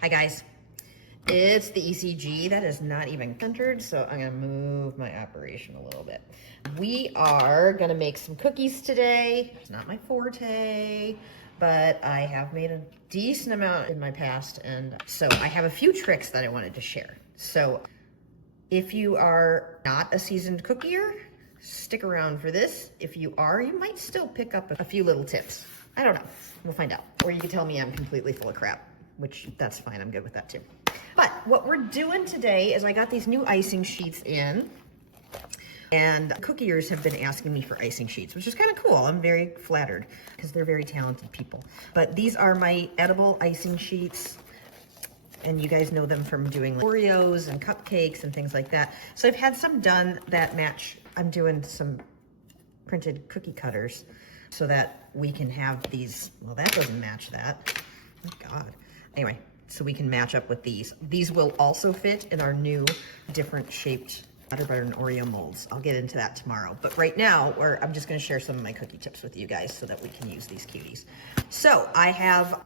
Hi guys, it's the ECG that is not even centered, so I'm gonna move my operation a little bit. We are gonna make some cookies today. It's not my forte, but I have made a decent amount in my past, and so I have a few tricks that I wanted to share. So if you are not a seasoned cookier, stick around for this. If you are, you might still pick up a few little tips. I don't know, we'll find out. Or you can tell me I'm completely full of crap, which that's fine, I'm good with that too. But what we're doing today is I got these new icing sheets in, and cookiers have been asking me for icing sheets, which is kind of cool. I'm very flattered because they're very talented people. But these are my edible icing sheets, and you guys know them from doing Oreos and cupcakes and things like that. So I've had some done that match. I'm doing some printed cookie cutters so that we can have these. Well, that doesn't match that. Oh God. Anyway, so we can match up with these. These will also fit in our new different shaped butter and Oreo molds. I'll get into that tomorrow. But right now, I'm just gonna share some of my cookie tips with you guys so that we can use these cuties. So I have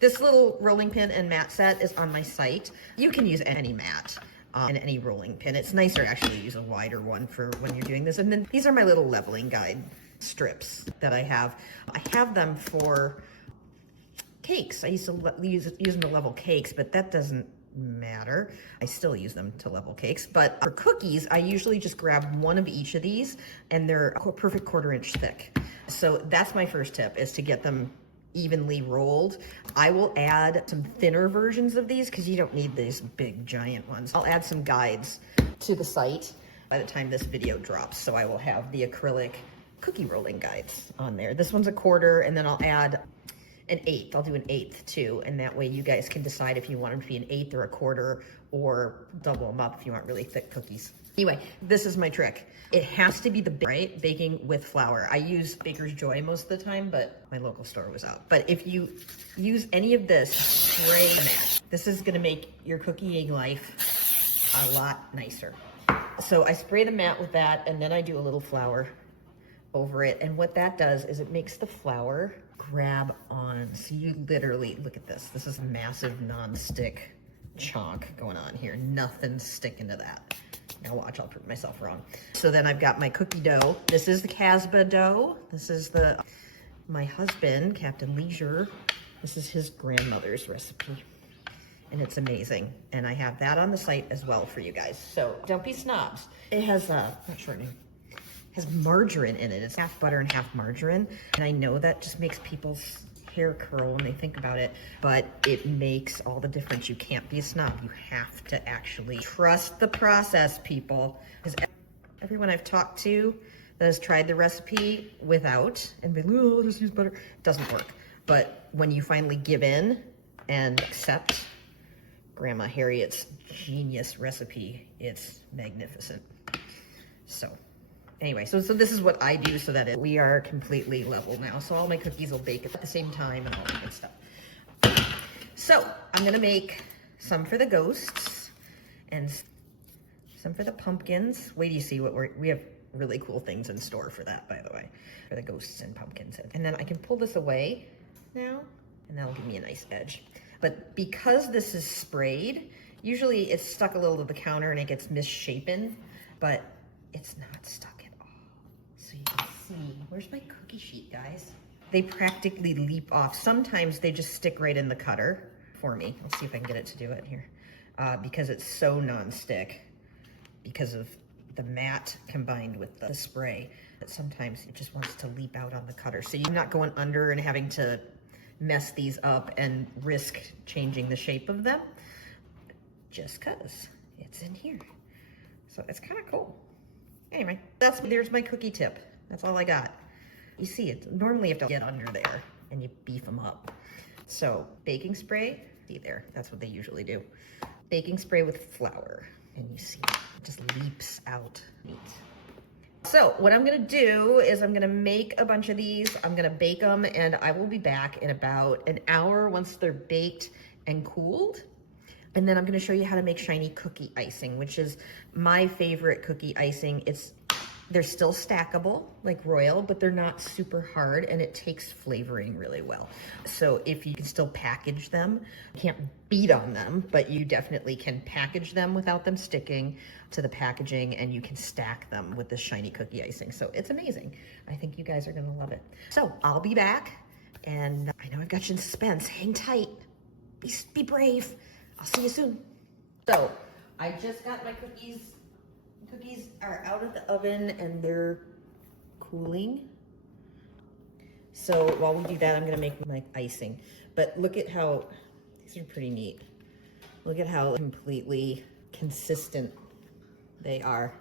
this little rolling pin and mat set is on my site. You can use any mat and any rolling pin. It's nicer actually to use a wider one for when you're doing this. And then these are my little leveling guide strips that I have. I have them for cakes. I used to use them to level cakes, but that doesn't matter. I still use them to level cakes. But for cookies, I usually just grab one of each of these, and they're a perfect 1/4 inch thick. So that's my first tip, is to get them evenly rolled. I will add some thinner versions of these because you don't need these big giant ones. I'll add some guides to the site by the time this video drops. So I will have the acrylic cookie rolling guides on there. This one's a 1/4, and then I'll add an 1/8. I'll do an 1/8 too, and that way you guys can decide if you want them to be an 1/8 or a 1/4, or double them up if you want really thick cookies. Anyway, this is my trick. It has to be right, baking with flour. I use Baker's Joy most of the time, but my local store was out. But if you use any of this, spray the mat. This is gonna make your cookie life a lot nicer. So I spray the mat with that, and then I do a little flour over it. And what that does is it makes the flour grab on. So you literally, look at this. This is a massive non-stick chunk going on here. Nothing's sticking to that. Now watch, I'll prove myself wrong. So then I've got my cookie dough. This is the Casbah dough. This is my husband, Captain Leisure. This is his grandmother's recipe, and it's amazing. And I have that on the site as well for you guys. So don't be snobs. It has, not shortening, has margarine in it. It's half butter and half margarine. And I know that just makes people's hair curl when they think about it, but it makes all the difference. You can't be a snob. You have to actually trust the process, people. Because everyone I've talked to that has tried the recipe without and been, oh, I'll just use butter, it doesn't work. But when you finally give in and accept Grandma Harriet's genius recipe, it's magnificent. So anyway, so this is what I do so that we are completely level now. So all my cookies will bake at the same time and all that good stuff. So I'm gonna make some for the ghosts and some for the pumpkins. Wait till you see what we have really cool things in store for that, by the way, for the ghosts and pumpkins. And then I can pull this away now, and that'll give me a nice edge. But because this is sprayed, usually it's stuck a little to the counter and it gets misshapen, but it's not stuck. So you can see, where's my cookie sheet, guys? They practically leap off. Sometimes they just stick right in the cutter for me. Let's see if I can get it to do it here. Because it's so non-stick, because of the mat combined with the spray, that sometimes it just wants to leap out on the cutter. So you're not going under and having to mess these up and risk changing the shape of them, just cause it's in here. So it's kind of cool. Anyway, there's my cookie tip. That's all I got. You see it, normally you have to get under there and you beef them up. So baking spray, see there, that's what they usually do. Baking spray with flour, and you see it just leaps out. Neat. So what I'm gonna do is I'm gonna make a bunch of these, I'm gonna bake them, and I will be back in about an hour once they're baked and cooled. And then I'm gonna show you how to make shiny cookie icing, which is my favorite cookie icing. It's They're still stackable like Royal, but they're not super hard, and it takes flavoring really well. So if you can still package them, you can't beat on them, but you definitely can package them without them sticking to the packaging, and you can stack them with this shiny cookie icing. So it's amazing. I think you guys are gonna love it. So I'll be back, and I know I've got you in suspense. Hang tight, be brave. I'll see you soon. So I just got my cookies. Cookies are out of the oven and they're cooling. So while we do that, I'm gonna make my icing. But look at how, these are pretty neat. Look at how completely consistent they are.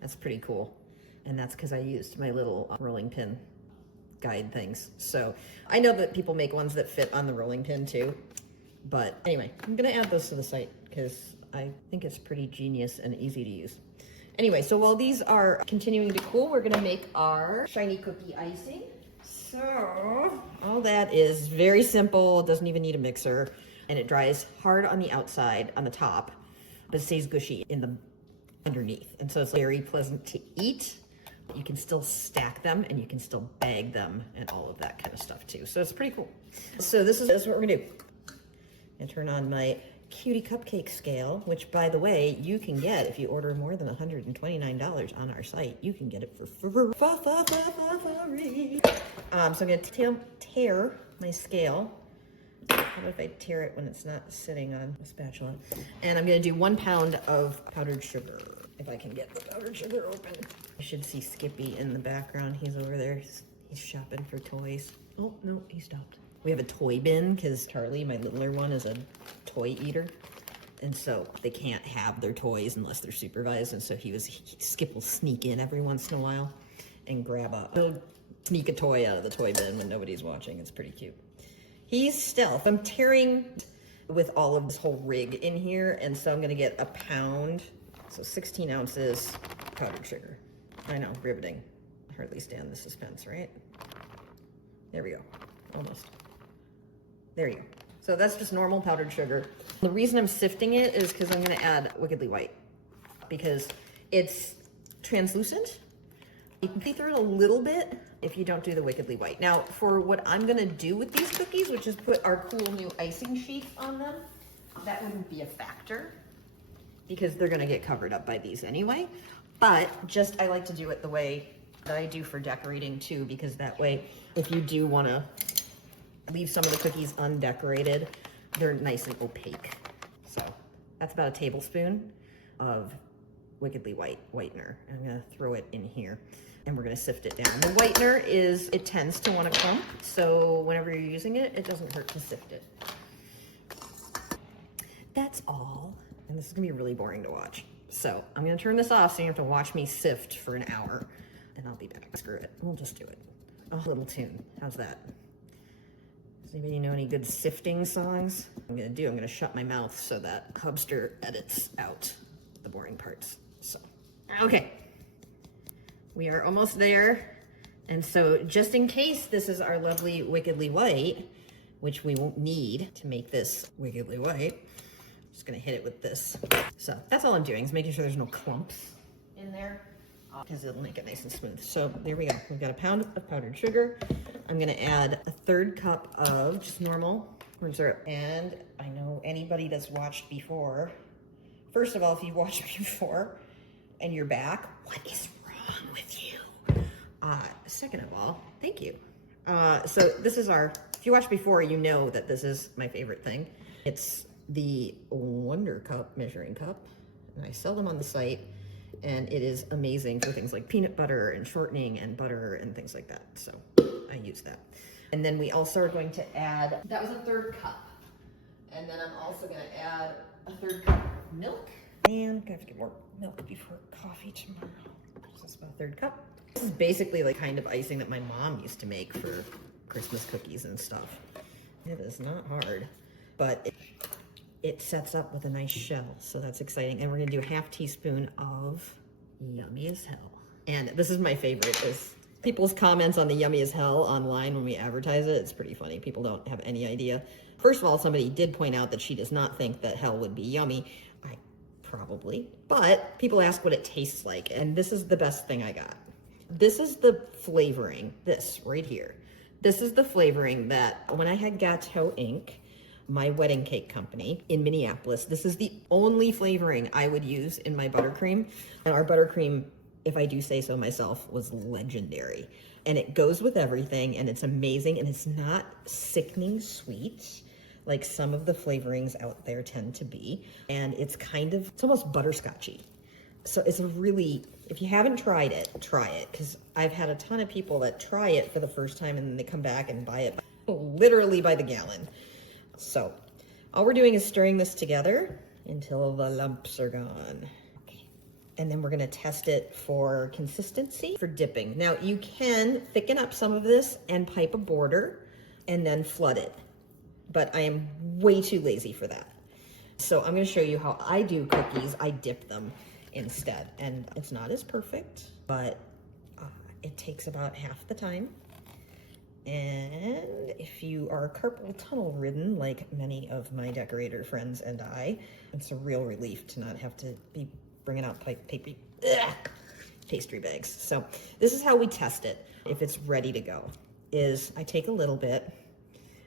That's pretty cool. And that's because I used my little rolling pin guide things. So I know that people make ones that fit on the rolling pin too. But anyway, I'm gonna add those to the site because I think it's pretty genius and easy to use. Anyway, so while these are continuing to cool, we're gonna make our shiny cookie icing. So all that is very simple, doesn't even need a mixer, and it dries hard on the outside, on the top, but it stays gushy in the underneath. And so it's very pleasant to eat. You can still stack them and you can still bag them and all of that kind of stuff too. So it's pretty cool. So this is what we're gonna do. I'm gonna turn on my cutie cupcake scale, which by the way, you can get if you order more than $129 on our site. You can get it for free. So I'm gonna tear my scale. How about if I tear it when it's not sitting on a spatula? And I'm gonna do 1 pound of powdered sugar. If I can get the powdered sugar open. I should see Skippy in the background. He's over there. He's shopping for toys. Oh, no, he stopped. We have a toy bin because Charlie, my littler one, is a toy eater. And so they can't have their toys unless they're supervised. And so Skip will sneak in every once in a while and he'll sneak a toy out of the toy bin when nobody's watching. It's pretty cute. He's stealth. I'm tearing with all of this whole rig in here. And so I'm gonna get 1 pound, so 16 ounces powdered sugar. I know, riveting. I hardly stand the suspense, right? There we go, almost. There you go. So that's just normal powdered sugar. The reason I'm sifting it is because I'm gonna add Wickedly White because it's translucent. You can see through it a little bit if you don't do the Wickedly White. Now, for what I'm gonna do with these cookies, which is put our cool new icing sheet on them, that wouldn't be a factor because they're gonna get covered up by these anyway. But I like to do it the way that I do for decorating too, because that way, if you do wanna leave some of the cookies undecorated, they're nice and opaque. So that's about a tablespoon of Wickedly White whitener. I'm gonna throw it in here and we're gonna sift it down. The whitener it tends to wanna clump, so whenever you're using it, it doesn't hurt to sift it. That's all. And this is gonna be really boring to watch. So I'm gonna turn this off so you have to watch me sift for an hour and I'll be back. Screw it, we'll just do it. A little tune, how's that? Does anybody know any good sifting songs? I'm gonna shut my mouth so that Hubster edits out the boring parts. So, okay. We are almost there. And so just in case this is our lovely Wickedly White, which we won't need to make this Wickedly White, I'm just gonna hit it with this. So that's all I'm doing is making sure there's no clumps in there because it'll make it nice and smooth. So there we go. We've got 1 pound of powdered sugar. I'm gonna add 1/3 cup of just normal corn syrup. And I know anybody that's watched before, first of all, if you watched before and you're back, what is wrong with you? Second of all, thank you. So this is if you watched before, you know that this is my favorite thing. It's the Wonder Cup measuring cup. And I sell them on the site. And it is amazing for things like peanut butter and shortening and butter and things like that. So I use that. And then we also are going to add, that was 1/3 cup. And then I'm also gonna add 1/3 cup of milk. And I have to get more milk before coffee tomorrow. So that's about 1/3 cup. This is basically like kind of icing that my mom used to make for Christmas cookies and stuff. It is not hard, but it sets up with a nice shell, so that's exciting. And we're gonna do 1/2 teaspoon of Yummy as Hell. And this is my favorite, is people's comments on the Yummy as Hell online when we advertise it. It's pretty funny. People don't have any idea. First of all, somebody did point out that she does not think that hell would be yummy. Probably, but people ask what it tastes like, and this is the best thing I got. This is the flavoring, this right here. This is the flavoring that when I had Gâteau Inc., my wedding cake company in Minneapolis, this is the only flavoring I would use in my buttercream. And our buttercream, if I do say so myself, was legendary. And it goes with everything, and it's amazing, and it's not sickening sweet like some of the flavorings out there tend to be. And it's it's almost butterscotchy. So it's a really, if you haven't tried it, try it. Because I've had a ton of people that try it for the first time and then they come back and buy it literally by the gallon. So all we're doing is stirring this together until the lumps are gone. Okay. And then we're gonna test it for consistency for dipping. Now you can thicken up some of this and pipe a border and then flood it, but I am way too lazy for that. So I'm gonna show you how I do cookies. I dip them instead, and it's not as perfect, but it takes about half the time. And if you are carpal tunnel ridden, like many of my decorator friends and I, it's a real relief to not have to be bringing out pastry bags. So this is how we test it. If it's ready to go, is I take a little bit,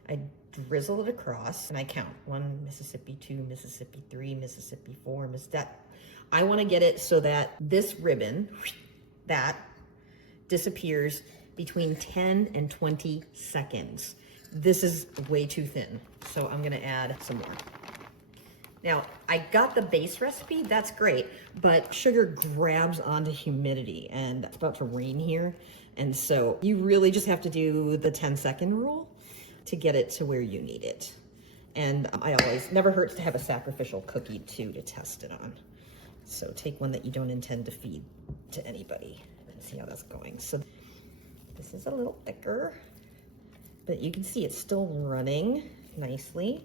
I drizzle it across, and I count 1 Mississippi, 2 Mississippi, 3 Mississippi, 4 Mississippi. I want to get it so that this ribbon, that disappears between 10 and 20 seconds. This is way too thin, so I'm gonna add some more. Now, I got the base recipe, that's great, but sugar grabs onto humidity, and it's about to rain here, and so you really just have to do the 10-second rule to get it to where you need it. And I always, never hurts to have a sacrificial cookie too to test it on. So take one that you don't intend to feed to anybody and see how that's going. So this is a little thicker, but you can see it's still running nicely.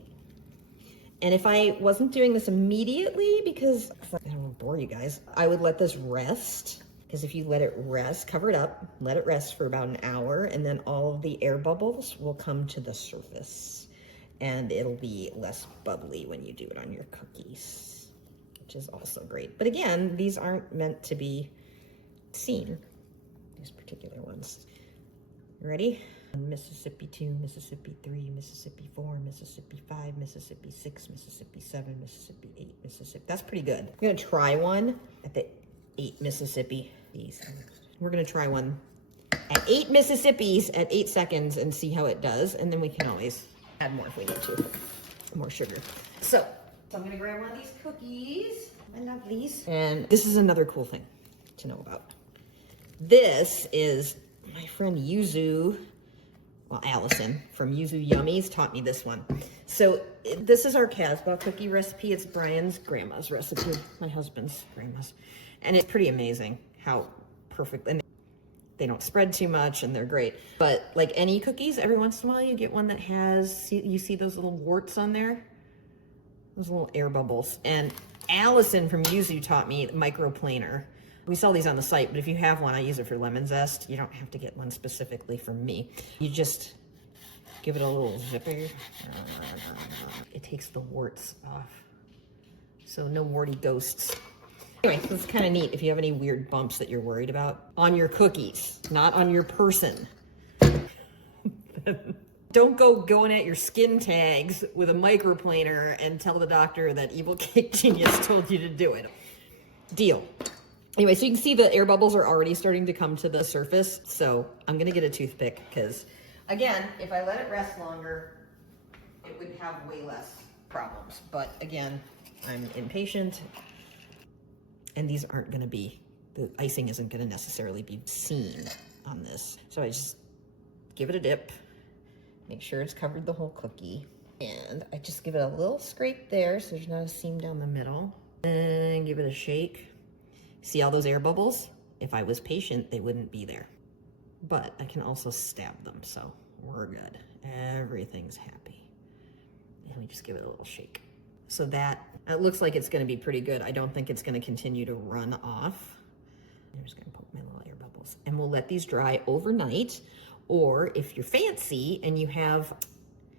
And if I wasn't doing this immediately, because I don't want to bore you guys, I would let this rest. Because if you let it rest, cover it up, let it rest for about an hour, and then all of the air bubbles will come to the surface. And it'll be less bubbly when you do it on your cookies, which is also great. But again, these aren't meant to be seen, these particular ones. You ready? Mississippi 2, Mississippi 3, Mississippi 4, Mississippi 5, Mississippi 6, Mississippi 7, Mississippi 8, Mississippi. That's pretty good. I'm gonna try one at the 8 Mississippi. We're gonna try one at 8 Mississippis at 8 seconds and see how it does. And then we can always add more if we need to, more sugar. So I'm gonna grab one of these cookies. I love these. And this is another cool thing to know about. This is my friend Yuzu, well, Allison from Yuzu Yummies taught me this one. So this is our Casbah cookie recipe. It's Brian's grandma's recipe, my husband's grandma's. And it's pretty amazing how perfect, and they don't spread too much and they're great. But like any cookies, every once in a while you get one that has, you see those little warts on there? Those little air bubbles. And Allison from Yuzu taught me microplaner. We sell these on the site, but if you have one, I use it for lemon zest. You don't have to get one specifically for me. You just give it a little zipper. It takes the warts off. So no warty ghosts. Anyway, so it's kind of neat if you have any weird bumps that you're worried about on your cookies, not on your person. Don't go going at your skin tags with a microplaner and tell the doctor that Evil Cake Genius told you to do it. Deal. Anyway, so you can see the air bubbles are already starting to come to the surface. So I'm gonna get a toothpick because, again, if I let it rest longer, it would have way less problems. But again, I'm impatient and these aren't gonna be, the icing isn't gonna necessarily be seen on this. So I just give it a dip, make sure it's covered the whole cookie. And I just give it a little scrape there so there's not a seam down the middle. And give it a shake. See all those air bubbles? If I was patient, they wouldn't be there. But I can also stab them, so we're good. Everything's happy. And we just give it a little shake. So that, it looks like it's gonna be pretty good. I don't think it's gonna continue to run off. I'm just gonna poke my little air bubbles. And we'll let these dry overnight. Or if you're fancy and you have,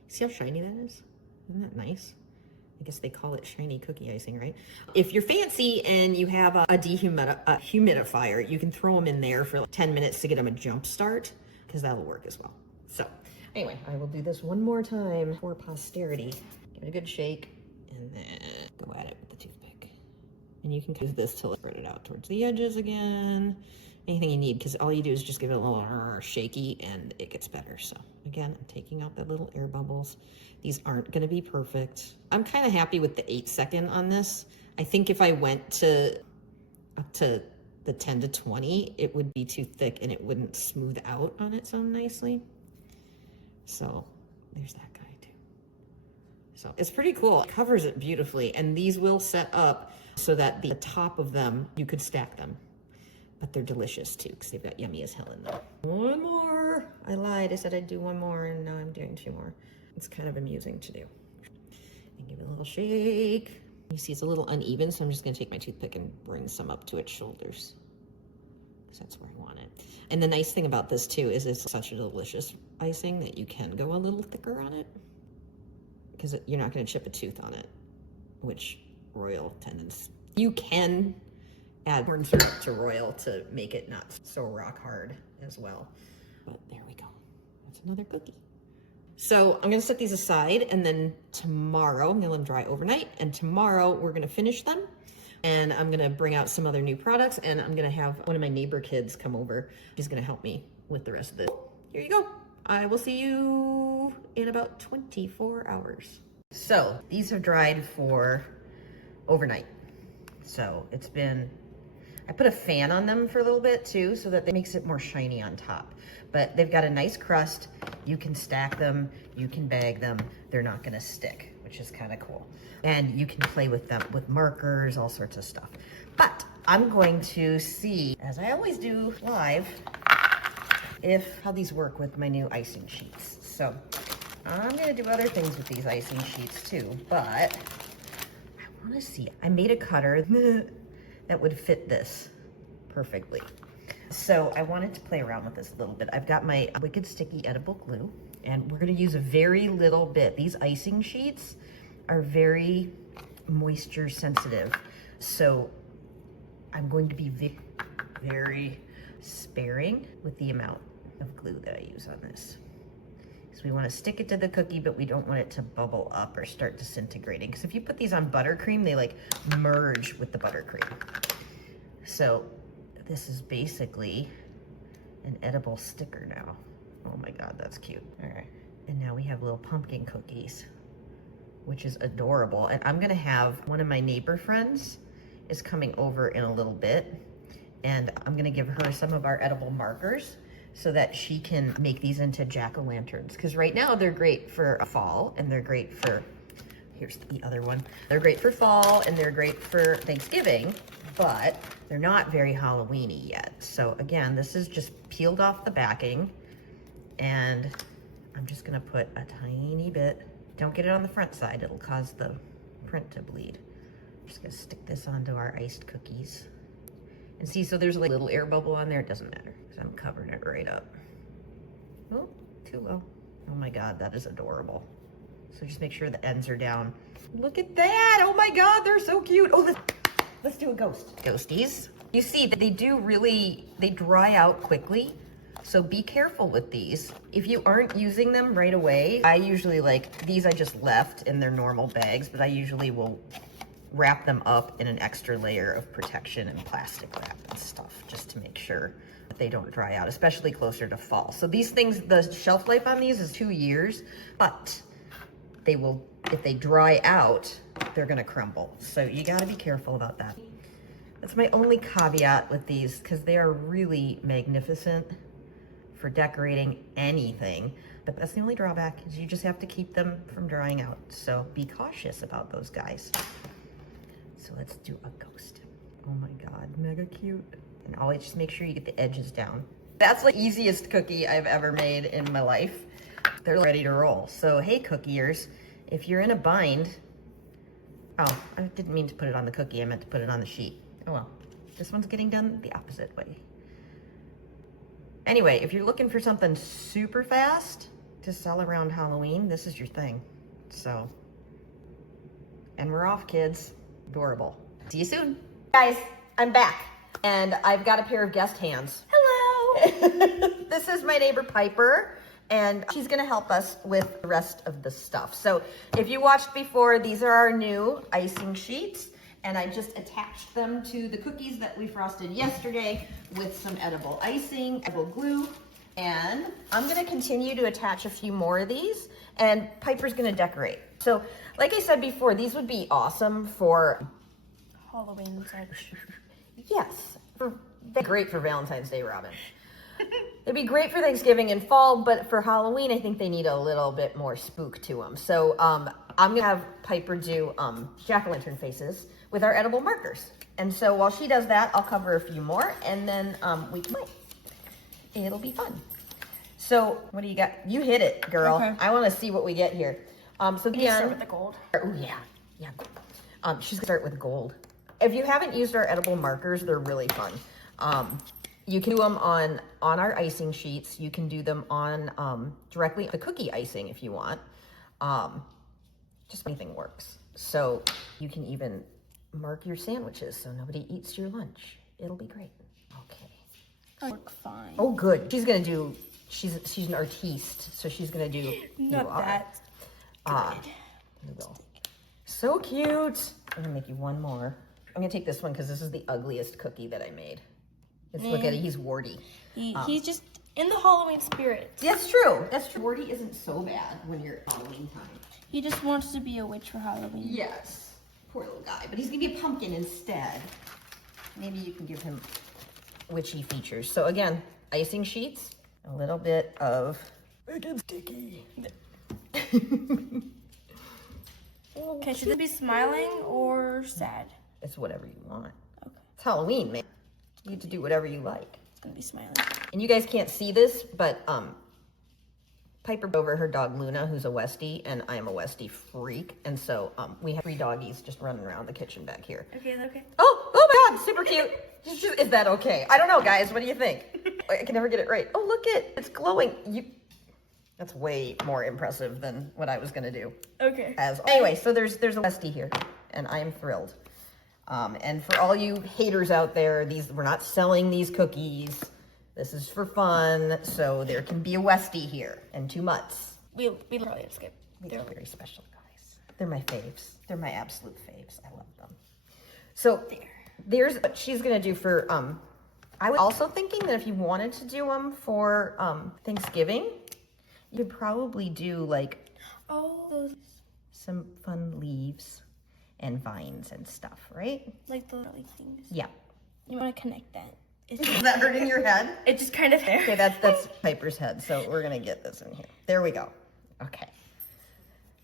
see how shiny that is? Isn't that nice? I guess they call it shiny cookie icing, right? If you're fancy and you have a humidifier, you can throw them in there for like 10 minutes to get them a jump start, because that'll work as well. So anyway, I will do this one more time for posterity. Give it a good shake and then go at it with the toothpick. And you can use this to spread it out towards the edges again. Anything you need, because all you do is just give it a little shaky and it gets better. So again, I'm taking out the little air bubbles. These aren't going to be perfect. I'm kind of happy with the 8-second on this. I think if I went up to the 10 to 20, it would be too thick and it wouldn't smooth out on its own nicely. So there's that guy too. So it's pretty cool. It covers it beautifully, and these will set up so that the top of them, you could stack them. But they're delicious too, because they've got yummy as hell in them. One more. I lied. I said I'd do one more, and now I'm doing 2 more. It's kind of amusing to do. And give it a little shake. You see it's a little uneven, so I'm just going to take my toothpick and bring some up to its shoulders, because that's where I want it. And the nice thing about this too is it's such a delicious icing that you can go a little thicker on it, because you're not going to chip a tooth on it, which Royal tendons. You can add corn syrup to Royal to make it not so rock hard as well. But there we go. That's another cookie. So I'm going to set these aside, and then tomorrow, I'm going to let them dry overnight, and tomorrow we're going to finish them, and I'm going to bring out some other new products, and I'm going to have one of my neighbor kids come over. She's going to help me with the rest of this. Here you go. I will see you in about 24 hours. So these are dried for overnight. So it's been, I put a fan on them for a little bit too, so that it makes it more shiny on top. But they've got a nice crust. You can stack them, you can bag them. They're not gonna stick, which is kind of cool. And you can play with them with markers, all sorts of stuff. But I'm going to see, as I always do live, how these work with my new icing sheets. So I'm gonna do other things with these icing sheets too, but I wanna see. I made a cutter that would fit this perfectly. So I wanted to play around with this a little bit. I've got my Wicked Sticky Edible Glue, and we're gonna use a very little bit. These icing sheets are very moisture sensitive. So I'm going to be very sparing with the amount of glue that I use on this. So we wanna stick it to the cookie, but we don't want it to bubble up or start disintegrating. Because if you put these on buttercream, they like merge with the buttercream. So this is basically an edible sticker now. Oh my God, that's cute. All right, and now we have little pumpkin cookies, which is adorable. And I'm gonna have one of my neighbor friends is coming over in a little bit, and I'm gonna give her some of our edible markers so that she can make these into jack-o'-lanterns. Because right now they're great for fall, and they're great for, here's the other one. They're great for fall, and they're great for Thanksgiving, but they're not very Halloween-y yet. So again, this is just peeled off the backing, and I'm just gonna put a tiny bit. Don't get it on the front side, it'll cause the print to bleed. I'm just gonna stick this onto our iced cookies. And see, so there's like a little air bubble on there, it doesn't matter, because I'm covering it right up. Oh, too low. Oh my God, that is adorable. So just make sure the ends are down. Look at that, oh my God, they're so cute. Oh, let's do a ghost. Ghosties. You see that they dry out quickly. So be careful with these. If you aren't using them right away, I usually these I just left in their normal bags, but I usually will wrap them up in an extra layer of protection and plastic wrap and stuff, just to make sure that they don't dry out, especially closer to fall. So these things, the shelf life on these is 2 years, but they will, if they dry out, they're gonna crumble. So you gotta be careful about that. That's my only caveat with these, because they are really magnificent for decorating anything. But that's the only drawback, is you just have to keep them from drying out. So be cautious about those guys. So let's do a ghost. Oh my God, mega cute. And always just make sure you get the edges down. That's the easiest cookie I've ever made in my life. They're ready to roll. So hey, cookiers, if you're in a bind, oh, I didn't mean to put it on the cookie, I meant to put it on the sheet. Oh well, this one's getting done the opposite way. Anyway, if you're looking for something super fast to sell around Halloween, this is your thing. So And we're off, kids. Adorable. See you soon. Guys, I'm back. And I've got a pair of guest hands. Hello. This is my neighbor Piper, and she's gonna help us with the rest of the stuff. So if you watched before, these are our new icing sheets, and I just attached them to the cookies that we frosted yesterday with some edible icing, edible glue, and I'm gonna continue to attach a few more of these, and Piper's gonna decorate. So like I said before, these would be awesome for Halloween and such. Yes, they're great for Valentine's Day, Robin. It'd be great for Thanksgiving and fall, but for Halloween, I think they need a little bit more spook to them. So I'm gonna have Piper do jack-o'-lantern faces with our edible markers. And so while she does that, I'll cover a few more, and then we can play. It'll be fun. So what do you got? You hit it, girl. Okay. I want to see what we get here. So Can you start with the gold? Oh yeah. She's gonna start with gold. If you haven't used our edible markers, they're really fun. You can do them on our icing sheets. You can do them on directly the cookie icing if you want. Just anything works. So you can even mark your sandwiches so nobody eats your lunch. It'll be great. Okay. I work fine. Oh, good. She's gonna do. She's an artiste, so she's gonna do. Not that. Here we go. So cute. I'm gonna make you one more. I'm gonna take this one because this is the ugliest cookie that I made. Look at it, he's warty. He's just in the Halloween spirit. That's true. That's true. Warty isn't so bad when you're at Halloween time. He just wants to be a witch for Halloween. Yes. Poor little guy. But he's gonna be a pumpkin instead. Maybe you can give him witchy features. So again, icing sheets, a little bit of bacon sticky. Okay, should this be smiling or sad? It's whatever you want. Okay. It's Halloween, man. You get to do whatever you like. It's gonna be smiling. And you guys can't see this, but Piper over her dog Luna, who's a Westie, and I am a Westie freak. And so we have 3 doggies just running around the kitchen back here. Okay, is that okay? Oh my God, super cute. Is that okay? I don't know, guys. What do you think? I can never get it right. Oh, look it's glowing. That's way more impressive than what I was gonna do. Okay. Anyway, so there's a Westie here, and I am thrilled. And for all you haters out there, we're not selling these cookies. This is for fun, so there can be a Westie here and 2 mutts. We probably have to skip. They're very special, guys. They're my faves. They're my absolute faves. I love them. So there's what she's gonna do for. I was also thinking that if you wanted to do them for Thanksgiving, you'd probably do like some fun leaves and vines and stuff, right? Like the little things. Yeah. You want to connect that. Is that hurting your head? It's just kind of there. Okay, that's Piper's head, so we're gonna get this in here. There we go. Okay.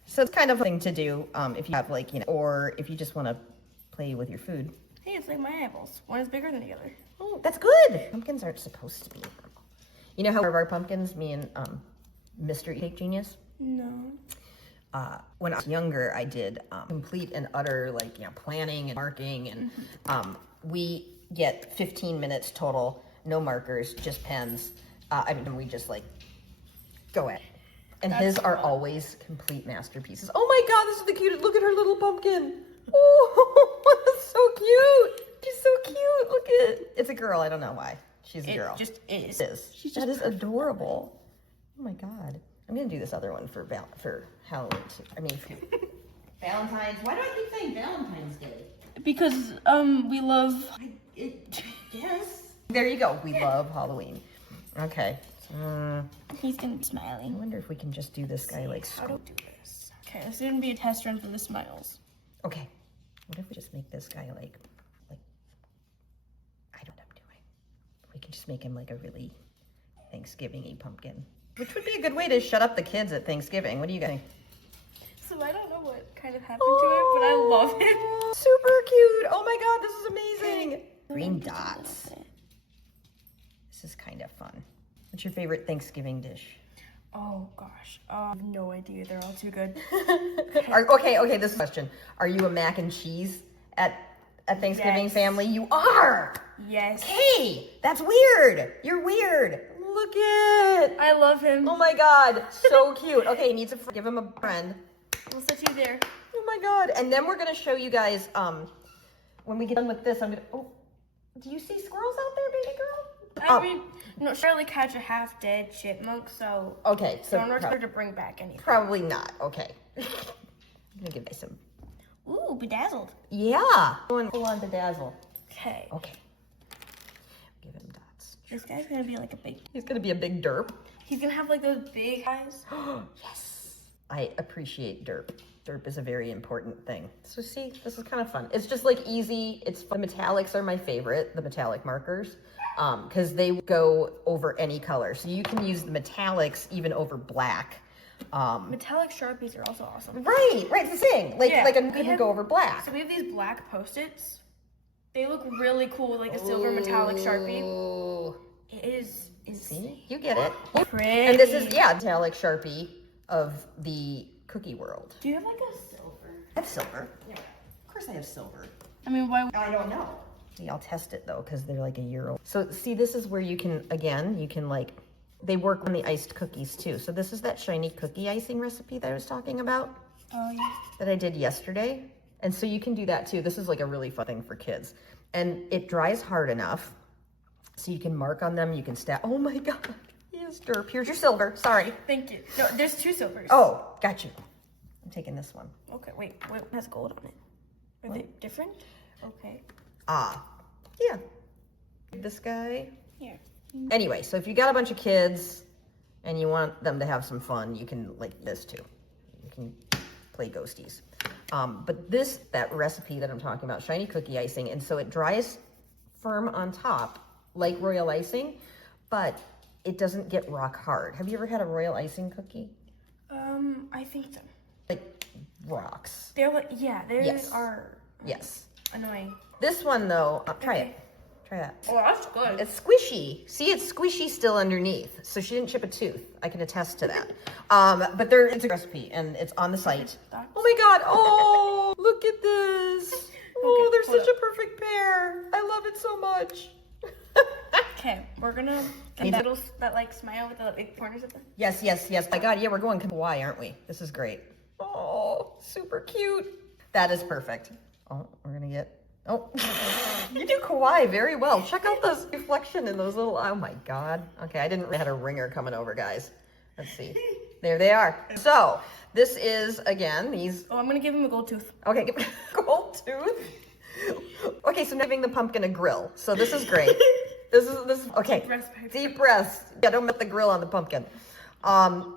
So it's kind of a thing to do if you have or if you just want to play with your food. Hey, it's like my eyeballs. One is bigger than the other. Oh, that's good. Pumpkins aren't supposed to be normal. You know how one of our pumpkins, me and Mr. Cake Genius? No. When I was younger, I did complete and utter planning and marking, and we get 15 minutes total, no markers, just pens. We just go at it. And his are always complete masterpieces. Oh my God, this is the cutest. Look at her little pumpkin. Oh, that's so cute. She's so cute. Look at it. It's a girl. I don't know why. She's a girl. It just is. It is. That is adorable. Oh my God. I'm gonna do this other one for Halloween. For Valentine's. Why do I keep saying Valentine's Day? Because we love. Yes. There you go. We love Halloween. Okay. He's gonna be I smiling. wonder if we can just do this guy How do we do this? Okay, this is gonna be a test run for the smiles. Okay. What if we just make this guy I don't know what I'm doing. We can just make him a really Thanksgiving-y pumpkin. Which would be a good way to shut up the kids at Thanksgiving. What do you guys think? So I don't know what kind of happened to it, but I love it. Super cute. Oh my God, this is amazing. Green dots. This is kind of fun. What's your favorite Thanksgiving dish? Oh gosh, I have no idea. They're all too good. Okay, this question. Are you a mac and cheese at Thanksgiving family? You are! Yes. Hey, that's weird. You're weird. Look it. I love him. Oh my God, so cute. Okay, he needs a give him a friend. We'll set you there. Oh my God. And then we're gonna show you guys, when we get done with this, oh, do you see squirrels out there, baby girl? I mean, no, Shirley catch a half dead chipmunk, so. Okay, so. Don't expect her to bring back anything. Probably not, okay. I'm gonna give you some. Ooh, bedazzled. Yeah. Going full on bedazzle. Okay. Okay. Give him dots. This guy's gonna be like a big. He's gonna be a big derp. He's gonna have like those big eyes. Yes. I appreciate derp. Derp is a very important thing. So see, this is kind of fun. It's just like easy. It's fun. The metallics are my favorite, the metallic markers, because they go over any color. So you can use the metallics even over black. Metallic Sharpies are also awesome. Right, it's the thing. Like a couldn't go over black. So we have these black Post-its. They look really cool with like a silver metallic Sharpie. It is See, you get it. pretty. And this is metallic Sharpie of the cookie world. Do you have like a silver? I have silver. Yeah. Of course I have silver. I mean, why? I don't know. I'll test it though, because they're like a year old. So see, this is where you can, again, like, they work on the iced cookies too. So this is that shiny cookie icing recipe that I was talking about. Oh yeah. That I did yesterday. And so you can do that too. This is like a really fun thing for kids. And it dries hard enough so you can mark on them. You can stack. Oh my God. Yes, derp. Here's your silver. Sorry. Thank you. No, there's 2 silvers. Oh, got you. I'm taking this one. Okay, wait. What has gold on it? Are they different? Okay. Yeah. This guy. Here. Anyway, so if you got a bunch of kids and you want them to have some fun, you can like this too. You can play ghosties. But that recipe that I'm talking about, shiny cookie icing, and so it dries firm on top like royal icing, but it doesn't get rock hard. Have you ever had a royal icing cookie? I think so. Like rocks. They're like, yeah, they Yes. are Yes. annoying. This one though, try it. Try that. Oh, that's good. It's squishy. See, it's squishy still underneath. So she didn't chip a tooth. I can attest to that. But it's a recipe and it's on the site. Oh my God. Oh, look at this. Oh, they're such a perfect pair. I love it so much. Okay, we're gonna get that like smile with the big corners of them. Yes. My God, yeah, we're going kawaii, aren't we? This is great. Oh, super cute. That is perfect. Oh, we're gonna get, oh, you do kawaii very well. Check out this reflection in those little, oh my God. Okay, I didn't have a ringer coming over, guys. Let's see. There they are. So this is, again, these. Oh, I'm gonna give him a gold tooth. Okay, gold tooth. Okay, so now giving the pumpkin a grill. So this is great. This is okay. Deep breaths. Yeah, don't put the grill on the pumpkin.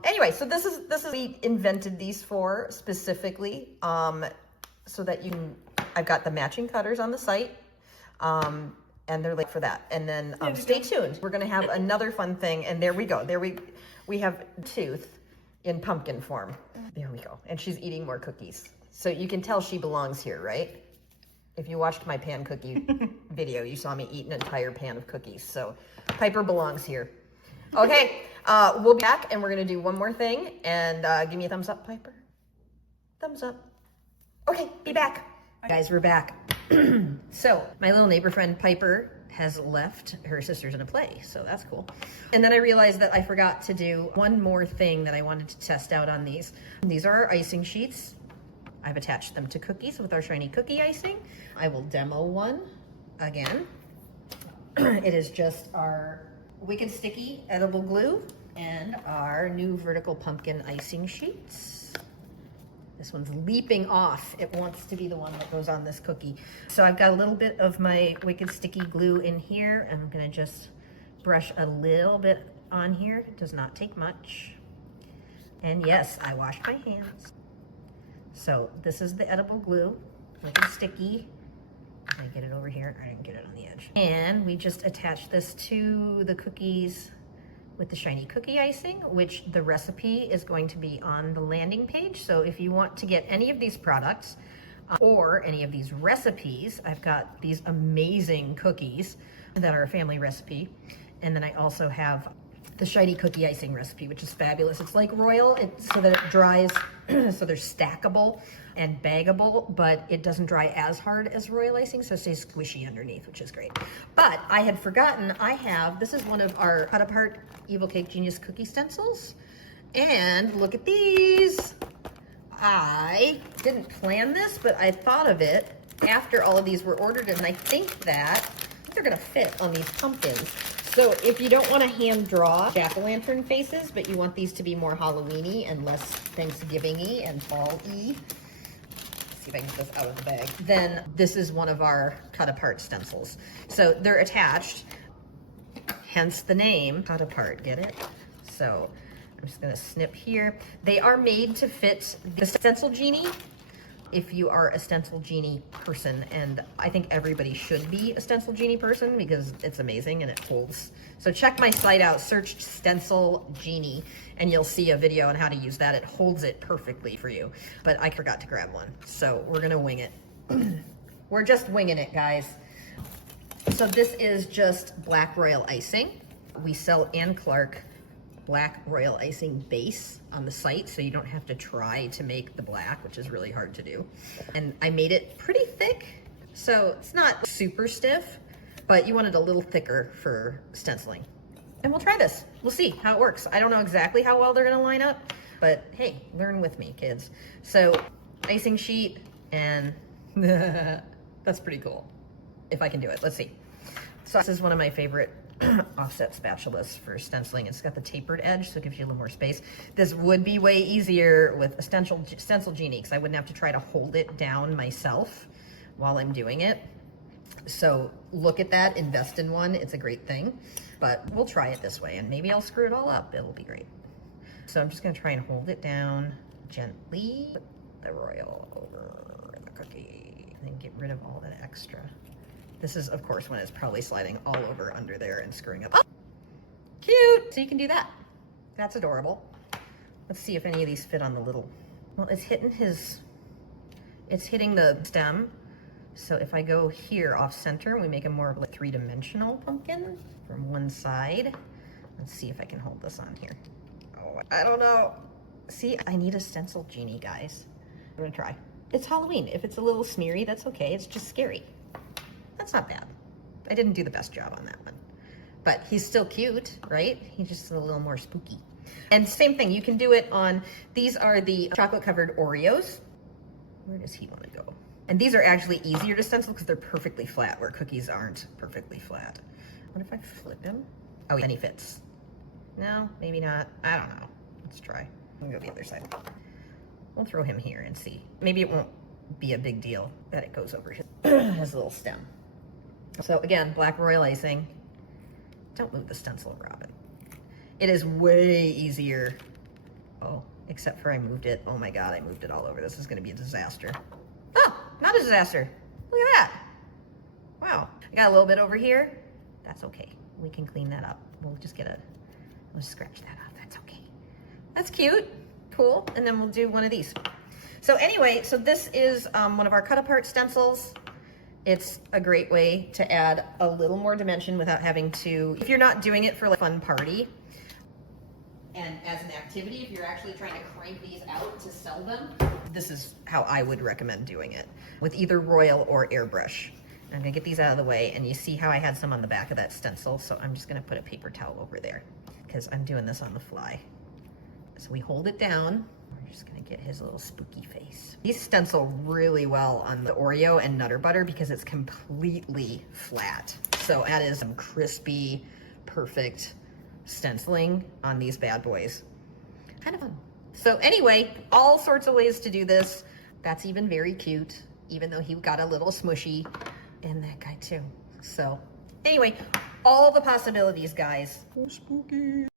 Anyway, so this is we invented these for specifically so that you can, I've got the matching cutters on the site. And they're like for that. And then stay tuned. We're gonna have another fun thing. And there we go. We have tooth in pumpkin form. There we go. And she's eating more cookies. So you can tell she belongs here, right? If you watched my pan cookie video, you saw me eat an entire pan of cookies. So Piper belongs here. Okay, we'll be back and we're gonna do one more thing. And give me a thumbs up, Piper. Thumbs up. Okay, be back. Guys, we're back. So my little neighbor friend Piper has left. Her sister's in a play, so that's cool. And then I realized that I forgot to do one more thing that I wanted to test out on these. These are our icing sheets. I've attached them to cookies with our shiny cookie icing. I will demo one again. It is just our Wicked Sticky edible glue and our new vertical pumpkin icing sheets. This one's leaping off. It wants to be the one that goes on this cookie. So I've got a little bit of my Wicked Sticky glue in here. And I'm gonna just brush a little bit on here. It does not take much. And yes, I washed my hands. So this is the edible glue, Wicked Sticky. Can I get it over here? I didn't get it on the edge. And we just attach this to the cookies with the shiny cookie icing, which the recipe is going to be on the landing page. So if you want to get any of these products or any of these recipes, I've got these amazing cookies that are a family recipe. And then I also have the shiny cookie icing recipe, which is fabulous. It's like royal, so that it dries, so they're stackable and baggable, but it doesn't dry as hard as royal icing, so it stays squishy underneath, which is great. But I had forgotten, this is one of our cut apart Evil Cake Genius cookie stencils. And look at these. I didn't plan this, but I thought of it after all of these were ordered, and I think they're gonna fit on these pumpkins. So if you don't want to hand draw jack-o'-lantern faces, but you want these to be more Halloween-y and less Thanksgiving-y and fall-y, see if I can get this out of the bag, then this is one of our cut-apart stencils. So they're attached, hence the name cut apart, get it? So I'm just gonna snip here. They are made to fit the stencil genie if you are a stencil genie person, and I think everybody should be a stencil genie person because it's amazing and it holds. So check my site out, search stencil genie, and you'll see a video on how to use that. It holds it perfectly for you, but I forgot to grab one. So we're gonna wing it. We're just winging it, guys. So this is just black royal icing. We sell Ann Clark black royal icing base on the site, so you don't have to try to make the black, which is really hard to do. And I made it pretty thick, so it's not super stiff, but you want it a little thicker for stenciling. And we'll try this. We'll see how it works. I don't know exactly how well they're gonna line up, but hey, learn with me, kids. So icing sheet, and that's pretty cool. If I can do it, let's see. So this is one of my favorite offset spatulas for stenciling. It's got the tapered edge, so it gives you a little more space. This would be way easier with a stencil genie, because I wouldn't have to try to hold it down myself while I'm doing it. So look at that, invest in one. It's a great thing, but we'll try it this way, and maybe I'll screw it all up. It'll be great. So I'm just gonna try and hold it down gently. Put the royal over the cookie, and then get rid of all that extra. This is, of course, when it's probably sliding all over under there and screwing up. Oh, cute! So you can do that. That's adorable. Let's see if any of these fit on the little, well, it's hitting the stem. So if I go here off center, we make a more of a three-dimensional pumpkin from one side. Let's see if I can hold this on here. Oh, I don't know. See, I need a stencil genie, guys. I'm gonna try. It's Halloween. If it's a little smeary, that's okay. It's just scary. That's not bad. I didn't do the best job on that one. But he's still cute, right? He's just a little more spooky. And same thing, you can do it on, these are the chocolate covered Oreos. Where does he want to go? And these are actually easier to stencil because they're perfectly flat, where cookies aren't perfectly flat. What if I flip him? Oh, then he fits. No, maybe not. I don't know. Let's try. We'll go the other side. We'll throw him here and see. Maybe it won't be a big deal that it goes over his little stem. So again, black royal icing. Don't move the stencil, Robin. It is way easier. Oh, except for I moved it. Oh my God, I moved it all over. This is gonna be a disaster. Oh, not a disaster. Look at that. Wow, I got a little bit over here. That's okay. We can clean that up. We'll just scratch that off. That's okay. That's cute, cool. And then we'll do one of these. So anyway, so this is one of our cut apart stencils. It's a great way to add a little more dimension without having to, if you're not doing it for like a fun party, and as an activity, if you're actually trying to crank these out to sell them, this is how I would recommend doing it, with either royal or airbrush. I'm gonna get these out of the way, and you see how I had some on the back of that stencil, so I'm just gonna put a paper towel over there, because I'm doing this on the fly. So we hold it down. We're just gonna get his little spooky face. These stencil really well on the Oreo and Nutter Butter because it's completely flat. So that is some crispy, perfect stenciling on these bad boys. Kind of fun. So anyway, all sorts of ways to do this. That's even very cute, even though he got a little smushy, and that guy too. So anyway, all the possibilities, guys. Oh, spooky.